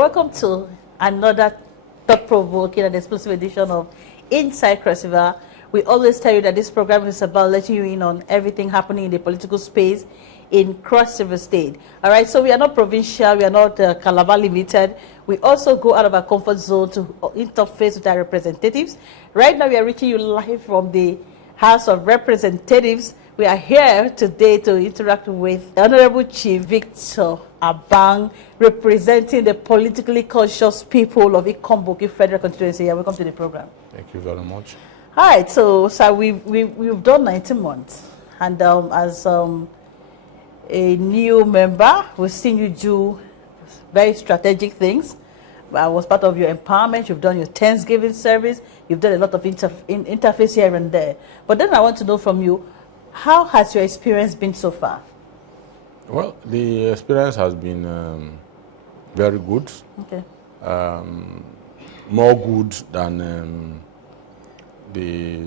welcome to another thought-provoking and explosive edition of Inside Cross River. We always tell you that this program is about letting you in on everything happening in the political space in Cross River State. All right, so we are not provincial, we are not Calabar limited. We also go out of our comfort zone to interface with our representatives. Right now, we are reaching you live from the House of Representatives. We are here today to interact with Honorable Chief Victor Abang, representing the politically conscious people of Ikomboki Federal Constituency. Welcome to the program. Thank you very much. All right, so we've done 19 months, and as a new member, we've seen you do very strategic things. I was part of your empowerment. You've done your Thanksgiving service. You've done a lot of interface here and there. But then I want to know from you, how has your experience been so far? Well, the experience has been very good. Okay. More good than the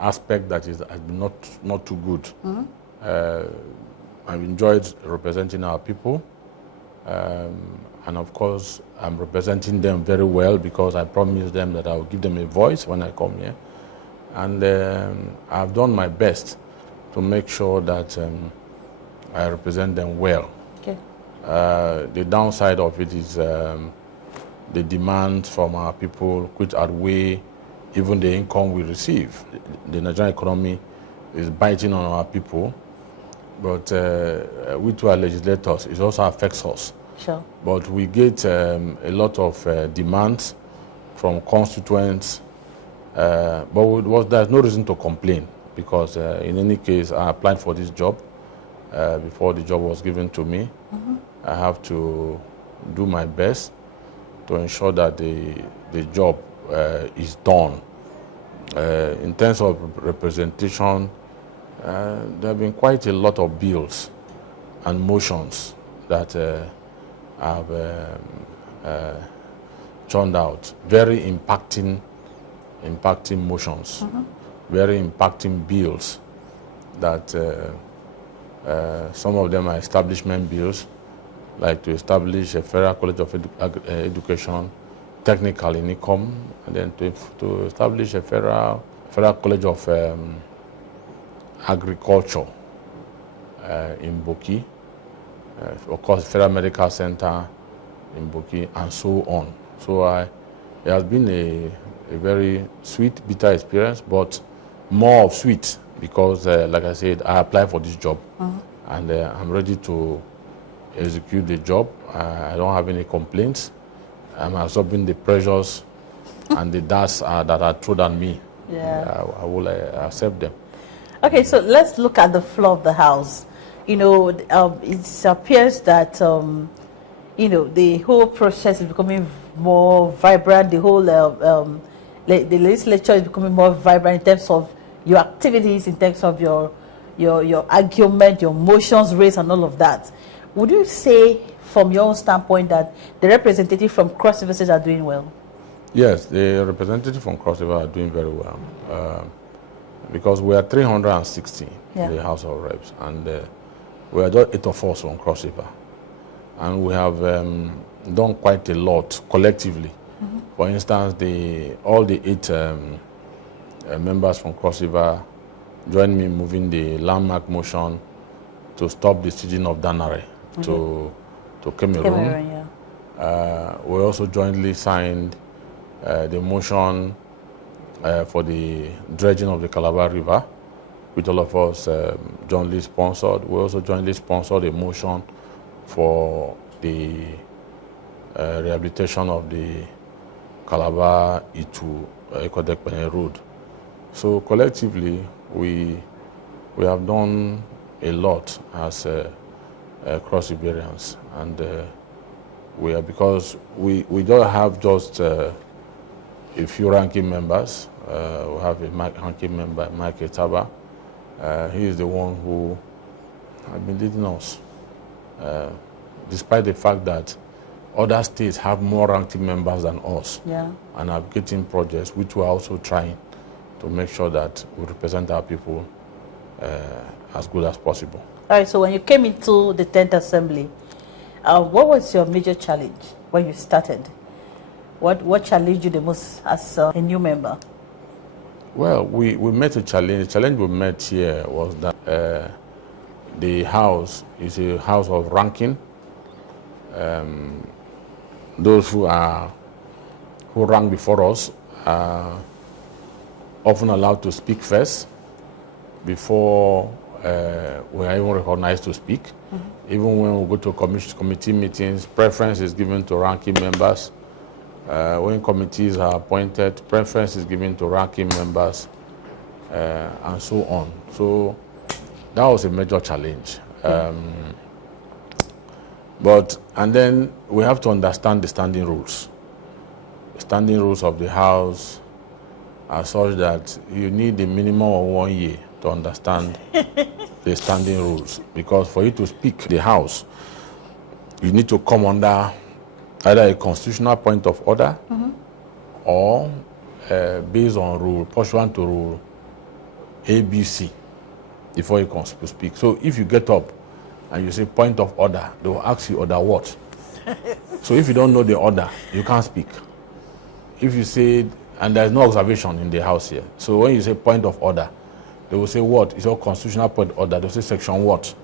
aspect that has been not too good. Mm-hmm. I've enjoyed representing our people, and of course I'm representing them very well because I promised them that I will give them a voice when I come here, and I've done my best to make sure that I represent them well. Okay. The downside of it is the demands from our people, which outweigh even the income we receive. The Nigerian economy is biting on our people, but we too are legislators. It also affects us. Sure. But we get a lot of demands from constituents, but there's no reason to complain because in any case, I applied for this job before the job was given to me. Mm-hmm. I have to do my best to ensure that the job is done. In terms of representation, there have been quite a lot of bills and motions that have churned out. Very impacting motions, mm-hmm. Very impacting bills that some of them are establishment bills, like to establish a Federal College of Education, technical in Ikom, and then to establish a Federal College of Agriculture in Boki, of course, Federal Medical Center in Boki, and so on. So it has been a very sweet, bitter experience, but more of sweet because, like I said, I applied for this job, mm-hmm. and I'm ready to execute the job. I don't have any complaints. I'm absorbing the pressures and the dust that are thrown at me. Yeah. I will accept them. Okay, so let's look at the floor of the House. You know, it appears that, the whole process is becoming more vibrant. The whole, the legislature is becoming more vibrant in terms of your activities, in terms of your argument, your motions raised, and all of that. Would you say, from your own standpoint, that the representatives from Cross River State are doing well? Yes, the representatives from Cross River are doing very well because we are 360 in the House of Reps, and we are just 8 of us from Cross River, and we have done quite a lot collectively. Mm-hmm. For instance, all the 8 members from Cross River joined me in moving the landmark motion to stop the sieging of Danare. Mm-hmm. to Cameroon. We also jointly signed the motion for the dredging of the Calabar River, which all of us jointly sponsored. We also jointly sponsored a motion for the rehabilitation of the Calabar-Itu-Ekodekpene road. So collectively, we have done a lot as Cross Riverians, and because we don't have just a few ranking members. We have a ranking member, Mike Etaba. He is the one who has been leading us, despite the fact that other states have more ranking members than us, and are getting projects which we are also trying to make sure that we represent our people as good as possible. All right, so when you came into the 10th Assembly, what was your major challenge when you started? What challenged you the most as a new member? Well, we met a challenge. The challenge we met here was that the house is a house of ranking. Those who rank before us are often allowed to speak first before we are even recognized to speak. Mm-hmm. Even when we go to committee meetings, preference is given to ranking members. When committees are appointed, preference is given to ranking members, and so on. So that was a major challenge. And then we have to understand the standing rules. The standing rules of the House are such that you need a minimum of 1 year to understand the standing rules. Because for you to speak the House, you need to come under either a constitutional point of order, mm-hmm. or based on rule, pursuant to rule ABC, before you can speak. So if you get up and you say point of order, they will ask you order what? So if you don't know the order, you can't speak. If you say, and there's no observation in the House here, so when you say point of order, they will say what? It's a constitutional point of order. They'll say section what?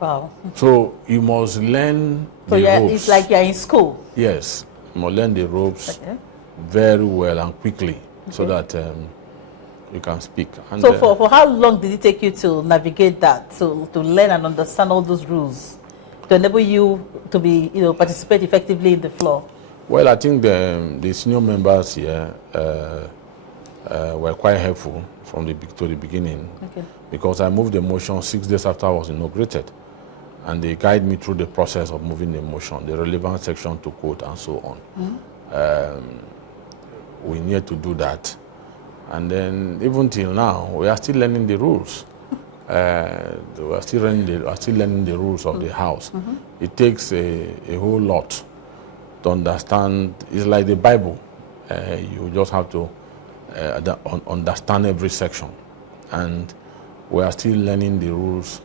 Wow. So you must learn the ropes. It's like you're in school. Yes, you must learn the ropes very well and quickly, so that you can speak. And so for how long did it take you to navigate that, to learn and understand all those rules, to enable you to be, participate effectively in the floor? Well, I think the senior members here were quite helpful from to the beginning, because I moved the motion 6 days after I was inaugurated, and they guide me through the process of moving the motion, the relevant section to quote, and so on. Mm-hmm. We need to do that. And then even till now, we are still learning the rules. We are still learning the rules of the House. Mm-hmm. It takes a whole lot to understand. It's like the Bible. You just have to understand every section. And we are still learning the rules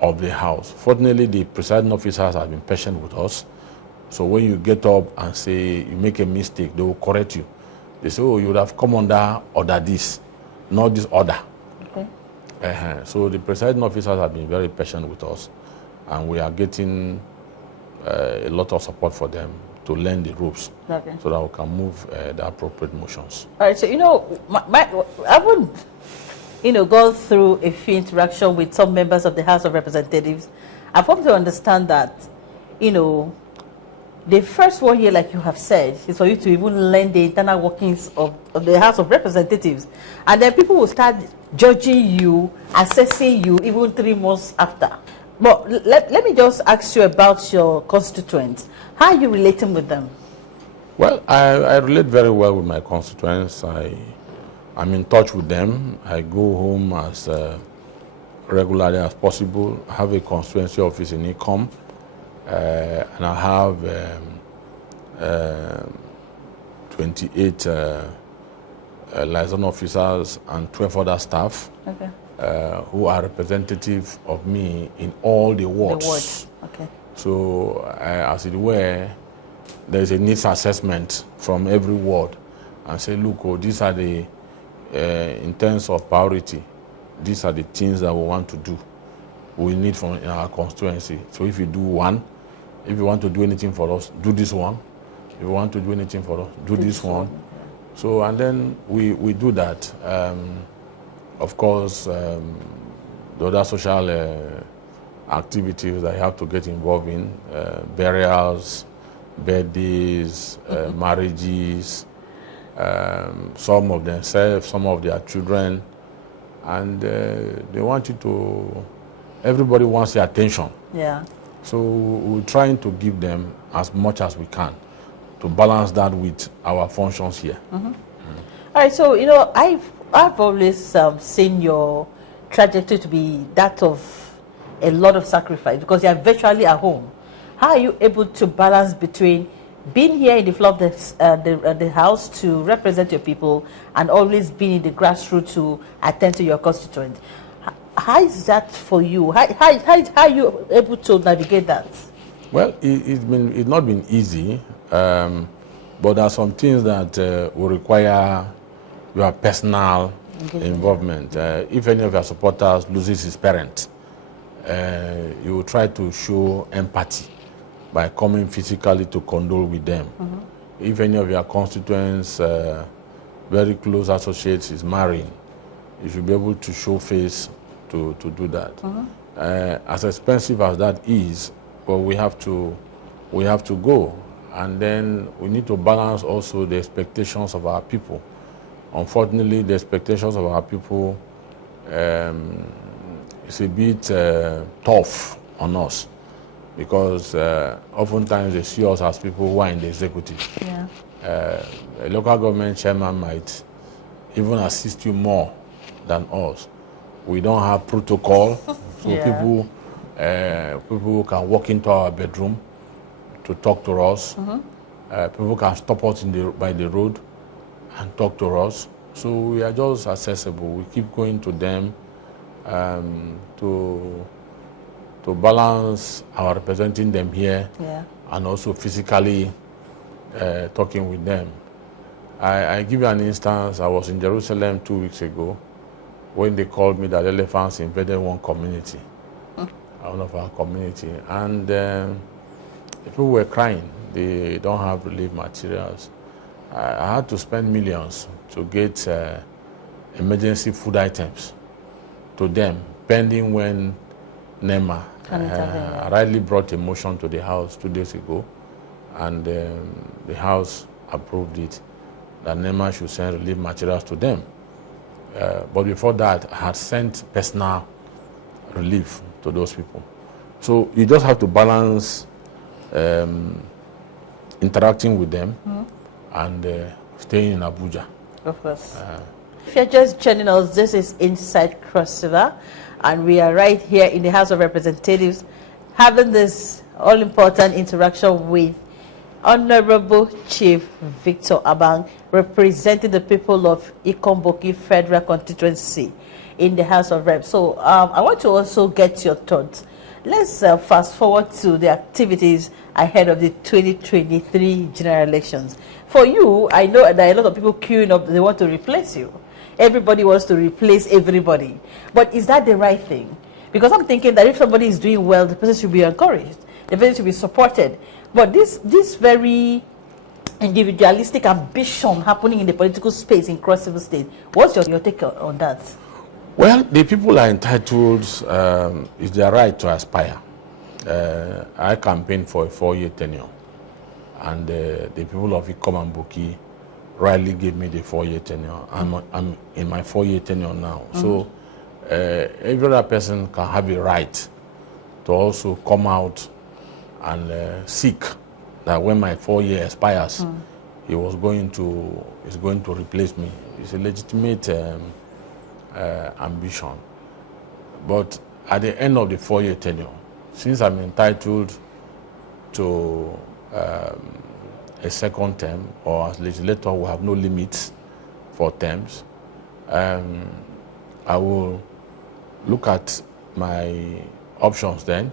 of the House. Fortunately, the presiding officers have been patient with us. So when you get up and say you make a mistake, they will correct you. They say, oh, you would have come under order this, not this order. Okay. So the presiding officers have been very patient with us, and we are getting a lot of support for them to learn the ropes, so that we can move the appropriate motions. All right, so, I haven't, gone through a few interaction with some members of the House of Representatives. I've come to understand that, the first 1 year, like you have said, is for you to even learn the internal workings of the House of Representatives. And then people will start judging you, assessing you, even 3 months after. But let me just ask you about your constituents. How are you relating with them? Well, I relate very well with my constituents. I'm in touch with them. I go home as regularly as possible. I have a constituency office in Ecom. And I have 28 liaison officers and 12 other staff who are representative of me in all the wards. Okay. So, as it were, there's a needs assessment from every ward, and say, look, these are the, in terms of priority, these are the things that we want to do, we need from our constituency. So if you do one, if you want to do anything for us, do this one. If you want to do anything for us, do this one. So, and then we do that. Of course, the other social activities that you have to get involved in, burials, birthdays, marriages, some of themselves, some of their children, and they want you to, everybody wants your attention. Yeah. So we're trying to give them as much as we can to balance that with our functions here. Mm-hmm. Mm-hmm. All right, so I've always seen your trajectory to be that of a lot of sacrifice, because you're virtually at home. How are you able to balance between being here in the floor of the House to represent your people and always being in the grassroots to attend to your constituents? How is that for you? How are you able to navigate that? Well, it's not been easy, but there are some things that will require your personal involvement. If any of your supporters loses his parent, you will try to show empathy by coming physically to condole with them. If any of your constituents, very close associates, is marrying, you should be able to show face to do that. As expensive as that is, but we have to go, and then we need to balance also the expectations of our people. Unfortunately, the expectations of our people is a bit tough on us, because oftentimes they see us as people who are in the executive. Yeah. A local government chairman might even assist you more than us. We don't have protocol, so people can walk into our bedroom to talk to us. People can stop us by the road and talk to us. So we are just accessible. We keep going to them to balance our representing them here, and also physically talking with them. I give you an instance. I was in Jerusalem 2 weeks ago when they called me that elephants invaded one community, one of our community, and people were crying. They don't have relief materials. I had to spend millions to get emergency food items to them, pending when NEMA rightly brought a motion to the House 2 days ago, and the House approved it, that NEMA should send relief materials to them. But before that, I had sent personal relief to those people. So you just have to balance interacting with them and staying in Abuja. Of course. If you're just joining us, this is Inside Cross River, and we are right here in the House of Representatives having this all-important interaction with Honorable Chief Victor Abang, representing the people of Ikomboki Federal Constituency in the House of Reps. So I want to also get your thoughts. Let's fast forward to the activities ahead of the 2023 general elections. For you, I know that a lot of people queuing up, they want to replace you. Everybody wants to replace everybody. But is that the right thing? Because I'm thinking that if somebody is doing well, the person should be encouraged. The person should be supported. But this very individualistic ambition happening in the political space in Cross River State, what's your take on that? Well, the people are entitled, it's their right to aspire. I campaigned for a 4-year tenure, and the people of Ikom and Boki rightly gave me the 4-year tenure. I'm in my 4-year tenure now. So every other person can have a right to also come out and seek that when my 4-year expires, is going to replace me. It's a legitimate ambition. But at the end of the 4-year tenure, since I'm entitled to a second term, or as legislator we have no limits for terms, I will look at my options then.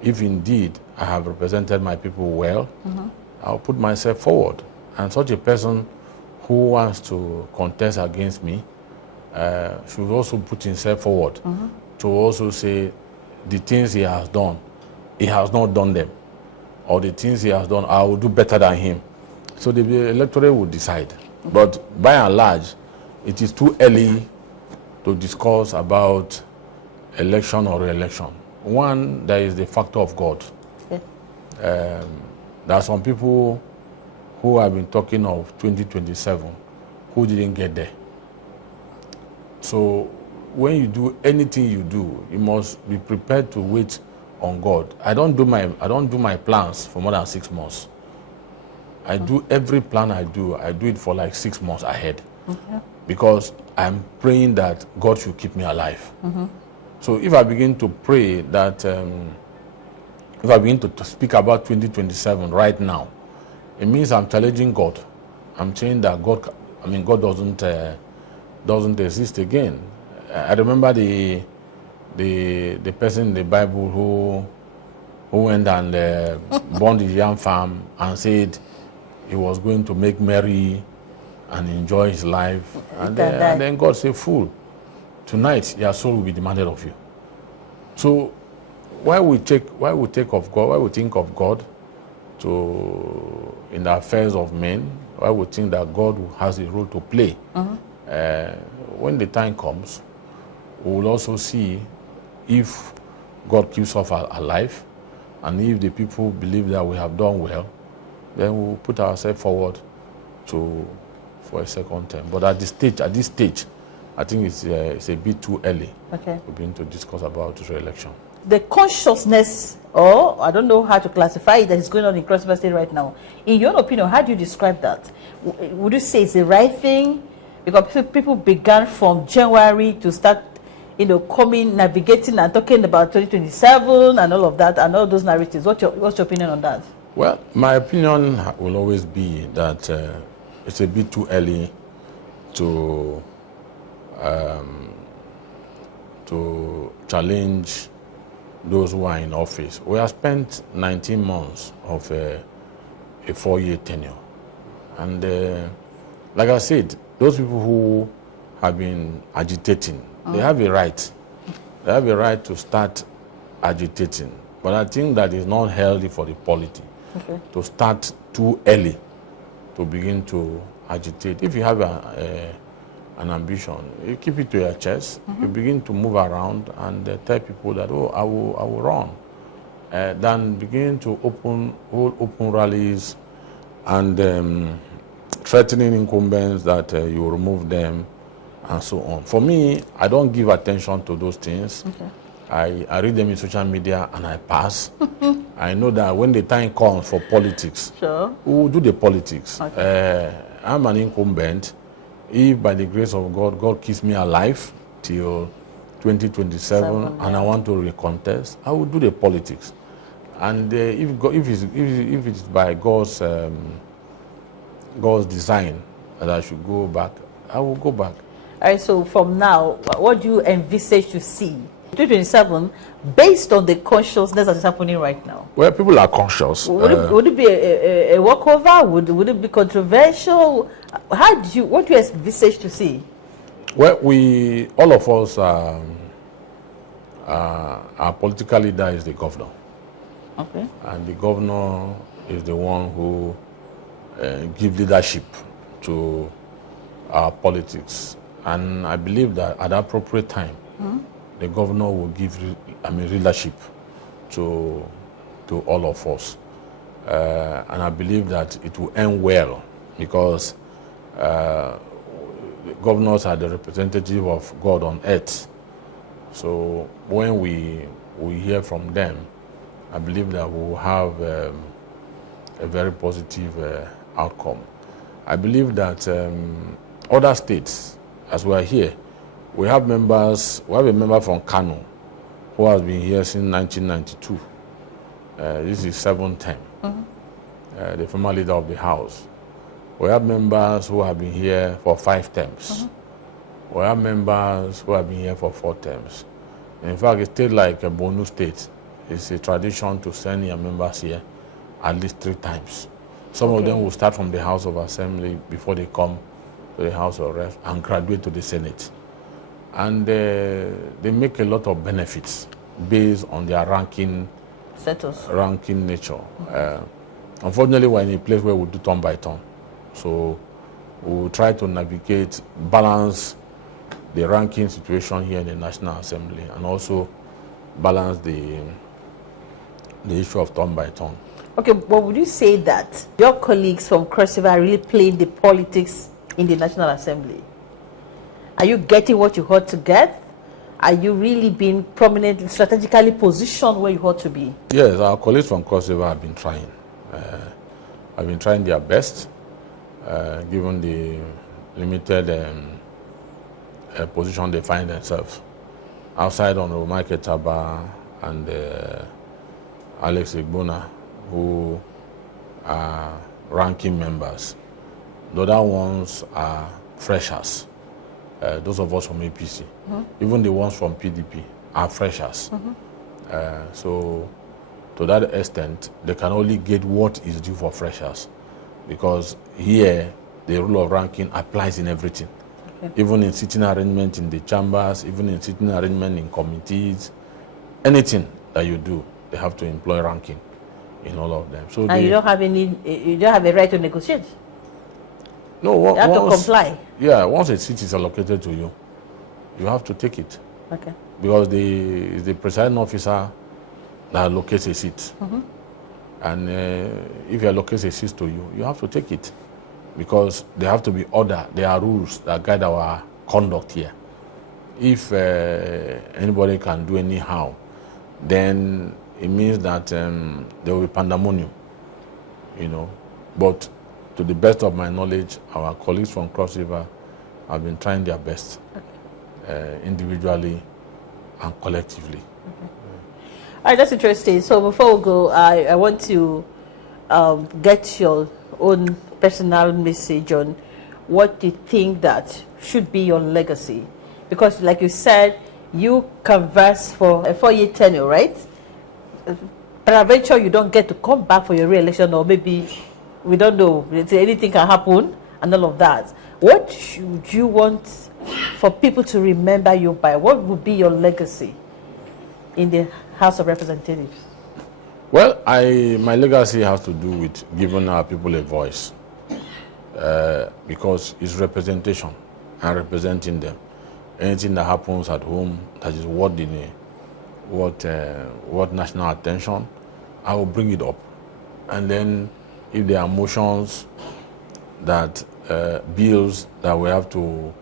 If indeed I have represented my people well, I'll put myself forward. And such a person who wants to contest against me should also put himself forward to also say the things he has done, he has not done them. Or the things he has done, I will do better than him. So the electorate will decide. But by and large, it is too early to discuss about election or re-election. One, there is the factor of God. There are some people who have been talking of 2027 who didn't get there. So when you do anything you do, you must be prepared to wait on God. I don't do my plans for more than 6 months. I do every plan I do it for like 6 months ahead. Because I'm praying that God should keep me alive. So if I begin to pray that, if I begin to speak about 2027 right now, it means I'm challenging God. I'm saying that God doesn't exist again. I remember the person in the Bible who went and bought his yam farm and said he was going to make merry and enjoy his life. And then God said, fool, tonight your soul will be demanded of you. So why we think of God in the affairs of men, why we think that God has a role to play. When the time comes, we will also see if God keeps us alive, and if the people believe that we have done well, then we'll put ourselves forward for a second term. But at this stage, I think it's a bit too early to begin to discuss about re-election. The consciousness, or I don't know how to classify it, that is going on in Cross River State right now. In your opinion, how do you describe that? Would you say it's the right thing? Because people began from January to start, coming, navigating and talking about 2027 and all of that and all those narratives. What's your opinion on that? Well, my opinion will always be that it's a bit too early to challenge those who are in office. We have spent 19 months of a 4-year tenure. And like I said, those people who have been agitating, they have a right. They have a right to start agitating. But I think that is not healthy for the polity to start too early to begin to agitate. If you have an ambition, you keep it to your chest, you begin to move around and tell people that, I will run. Then begin to hold open rallies and threatening incumbents that you will remove them and so on. For me, I don't give attention to those things. I read them in social media and I pass. I know that when the time comes for politics, we will do the politics. I'm an incumbent. If by the grace of God, God keeps me alive till 2027 and I want to recontest, I will do the politics. And if it's by God's design that I should go back, I will go back. All right, so from now, what do you envisage to see 2027 based on the consciousness that is happening right now? Well, people are conscious. Would it be a walkover? Would it be controversial? What do you envisage to see? Well, all of us, our political leader is the governor. And the governor is the one who gives leadership to our politics. And I believe that at the appropriate time, the governor will give leadership to all of us. And I believe that it will end well because governors are the representative of God on earth. So when we hear from them, I believe that we will have a very positive outcome. I believe that other states, as we are here, we have a member from Kano who has been here since 1992. This is 7th term, the former leader of the House. We have members who have been here for 5 terms. We have members who have been here for 4 terms. In fact, a state like Borno State, it's a tradition to send your members here at least 3 times. Some of them will start from the House of Assembly before they come to the House of Reps and graduate to the Senate. And they make a lot of benefits based on their ranking nature. Unfortunately, we're in a place where we do turn by turn. So we'll try to navigate, balance the ranking situation here in the National Assembly and also balance the issue of turn by turn. Okay, but would you say that your colleagues from Cross River are really playing the politics in the National Assembly? Are you getting what you ought to get? Are you really being prominently, strategically positioned where you ought to be? Yes, our colleagues from Cross River have been trying. Have been trying their best, given the limited position they find themselves. Outside on Michael Taba and Alex Igbona, who are ranking members. The other ones are freshers. Those of us from APC, even the ones from PDP are freshers. So to that extent, they can only get what is due for freshers, because here the rule of ranking applies in everything, even in sitting arrangement in the chambers, even in sitting arrangement in committees, anything that you do, they have to employ ranking in all of them. So and you don't have a right to negotiate. No, you have to comply. Yeah, once a seat is allocated to you, you have to take it. Okay. Because the presiding officer that allocates a seat. And if he allocates a seat to you, you have to take it. Because there have to be order. There are rules that guide our conduct here. If anybody can do anyhow, then it means that there will be pandemonium, But to the best of my knowledge, our colleagues from Cross River have been trying their best, individually and collectively. All right, that's interesting. So before we go, I want to get your own personal message on what you think that should be your legacy. Because like you said, you canvass for a 4-year tenure, right? Peradventure, you don't get to come back for your re-election, or maybe, we don't know, anything can happen and all of that. What should you want for people to remember you by? What would be your legacy in the House of Representatives? Well, my legacy has to do with giving our people a voice, because it's representation and representing them. Anything that happens at home that is worth national attention, I will bring it up. And then if there are motions that bills that we have to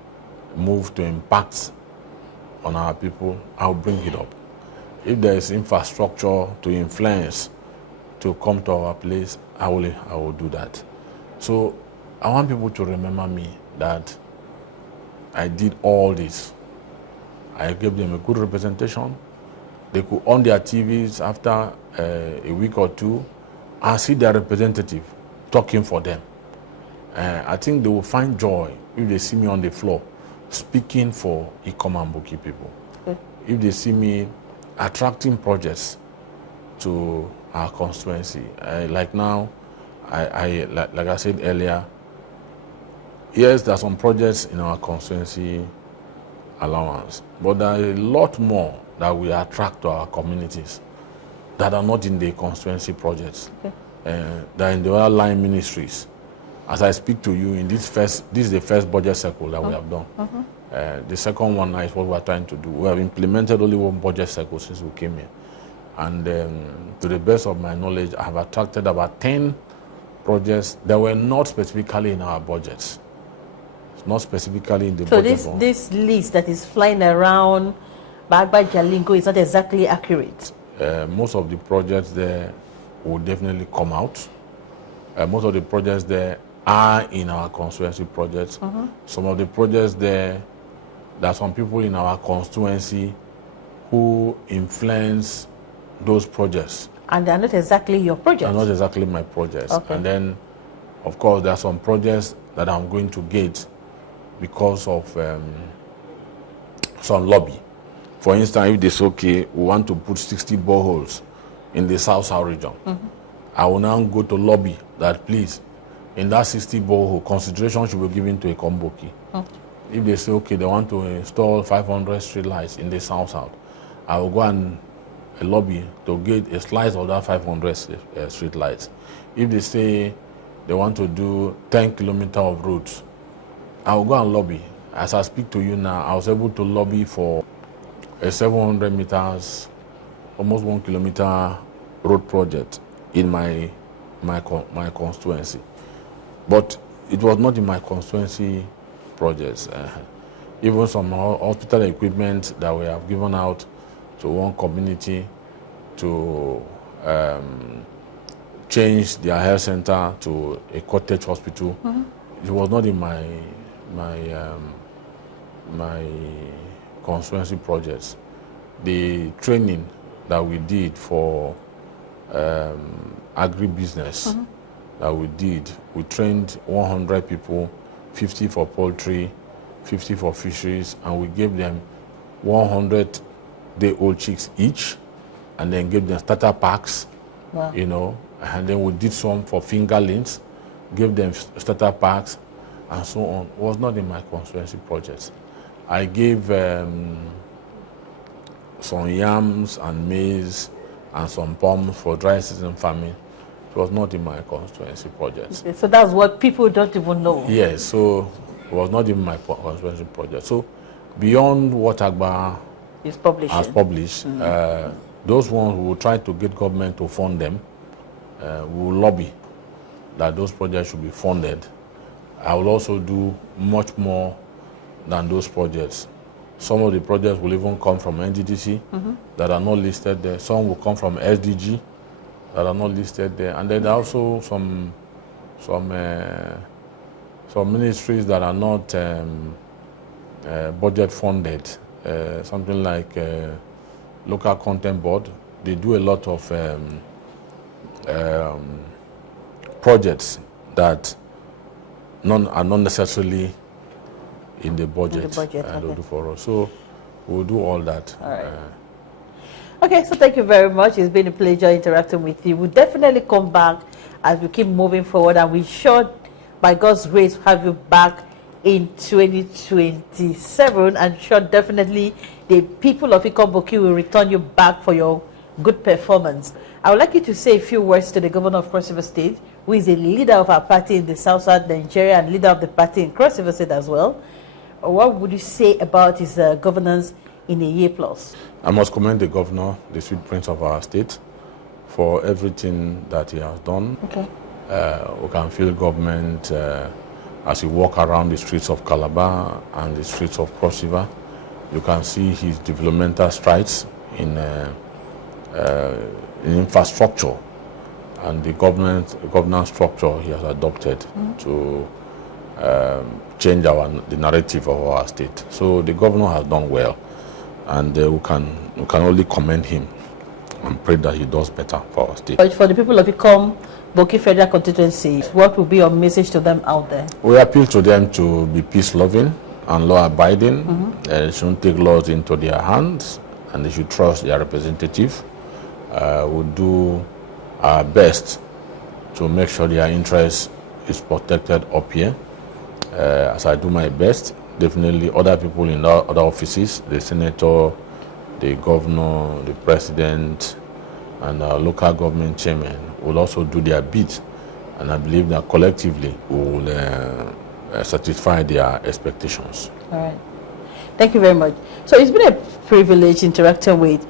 move to impact on our people, I'll bring it up. If there is infrastructure to influence to come to our place, I will do that. So I want people to remember me that I did all this. I gave them a good representation. They could on their TVs after a week or two and see their representative talking for them. I think they will find joy if they see me on the floor speaking for Ikom and Boki people. Okay. If they see me attracting projects to our constituency. Like now, like I said earlier, yes, there are some projects in our constituency allowance, but there are a lot more that we attract to our communities that are not in the constituency projects. Okay. That are in the other line ministries. As I speak to you, this is the first budget cycle that we have done. The second one is what we are trying to do. We have implemented only one budget cycle since we came here. And to the best of my knowledge, I have attracted about 10 projects that were not specifically in our budgets. It's not specifically in the budget. So this list that is flying around Bagba Jalingo is not exactly accurate? Most of the projects there will definitely come out. Most of the projects there are in our constituency projects. Some of the projects there are some people in our constituency who influence those projects. And they're not exactly your projects? They're not exactly my projects. Okay. And then, of course, there are some projects that I'm going to get because of some lobby. For instance, if they say, okay, we want to put 60 boreholes in the South region, I will now go to lobby that, please, in that 60 borehole, consideration should be given to a Komboki. If they say, okay, they want to install 500 street lights in the South, I will go and lobby to get a slice of that 500 street lights. If they say they want to do 10 kilometers of roads, I will go and lobby. As I speak to you now, I was able to lobby for a 700 meters, almost 1 kilometer road project in my constituency. But it was not in my constituency projects. Even some hospital equipment that we have given out to one community to change their health center to a cottage hospital. It was not in my constituency projects. The training that we did for agribusiness that we did, we trained 100 people, 50 for poultry, 50 for fisheries, and we gave them 100-day-old chicks each, and then gave them starter packs Wow. You know, and then we did some for fingerlings, gave them starter packs, and so on. It was not in my constituency projects. I gave some yams and maize and some palms for dry season farming. It was not in my constituency projects. Okay, so that's what people don't even know. Yes, so it was not in my constituency project. So beyond what Agba has published, those ones who will try to get government to fund them, we will lobby that those projects should be funded. I will also do much more than those projects. Some of the projects will even come from NDDC that are not listed there. Some will come from SDG that are not listed there. And then there are also some ministries that are not budget funded. Something like local content board. They do a lot of projects that are not necessarily in the budget, okay. They'll do for us. So we'll do all that. All right. Okay, so thank you very much. It's been a pleasure interacting with you. We'll definitely come back as we keep moving forward, and we should, by God's grace, have you back in 2027. And sure, definitely the people of Ikomboki will return you back for your good performance. I would like you to say a few words to the governor of Cross River State, who is a leader of our party in the South Nigeria and leader of the party in Cross River State as well. What would you say about his governance in a year plus? I must commend the governor, the sweet prince of our state, for everything that he has done. Okay. We can feel government as you walk around the streets of Calabar and the streets of Cross River. You can see his developmental strides in infrastructure and the governance structure he has adopted to change the narrative of our state. So the governor has done well, and we can only commend him and pray that he does better for our state. But for the people of Ikomboki Federal Constituency, what will be your message to them out there? We appeal to them to be peace-loving and law-abiding. They shouldn't take laws into their hands, and they should trust their representative. We'll do our best to make sure their interest is protected up here. As I do my best, definitely other people in other offices, the senator, the governor, the president, and our local government chairman will also do their bit. And I believe that collectively we will satisfy their expectations. All right. Thank you very much. So it's been a privilege interacting with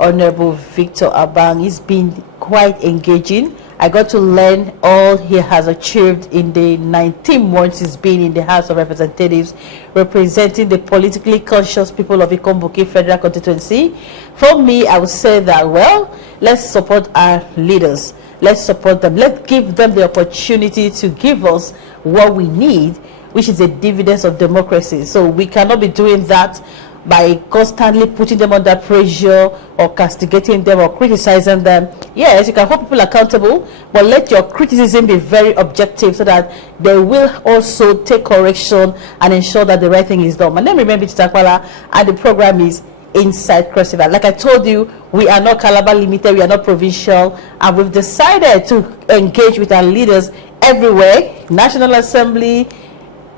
Honorable Victor Abang. He's been quite engaging. I got to learn all he has achieved in the 19 months he's been in the House of Representatives, representing the politically conscious people of Ikomboki Federal Constituency. For me, I would say that, well, let's support our leaders. Let's support them. Let's give them the opportunity to give us what we need, which is the dividends of democracy. So we cannot be doing that by constantly putting them under pressure or castigating them or criticizing them. Yes, you can hold people accountable, but let your criticism be very objective so that they will also take correction and ensure that the right thing is done. My name is Takwala, and the program is Inside Cross River. Like I told you, we are not Calabar Limited, we are not provincial, and we've decided to engage with our leaders everywhere, National Assembly,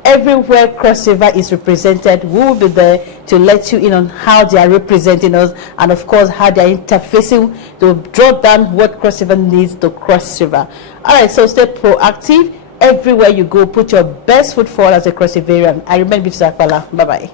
everywhere Cross River is represented. We will be there to let you in on how they are representing us, and of course how they are interfacing to draw down what Cross River needs to Cross River. All right, so stay proactive everywhere you go. Put your best foot forward as a Cross Riverian. I remain Bishop Akpala. Bye bye.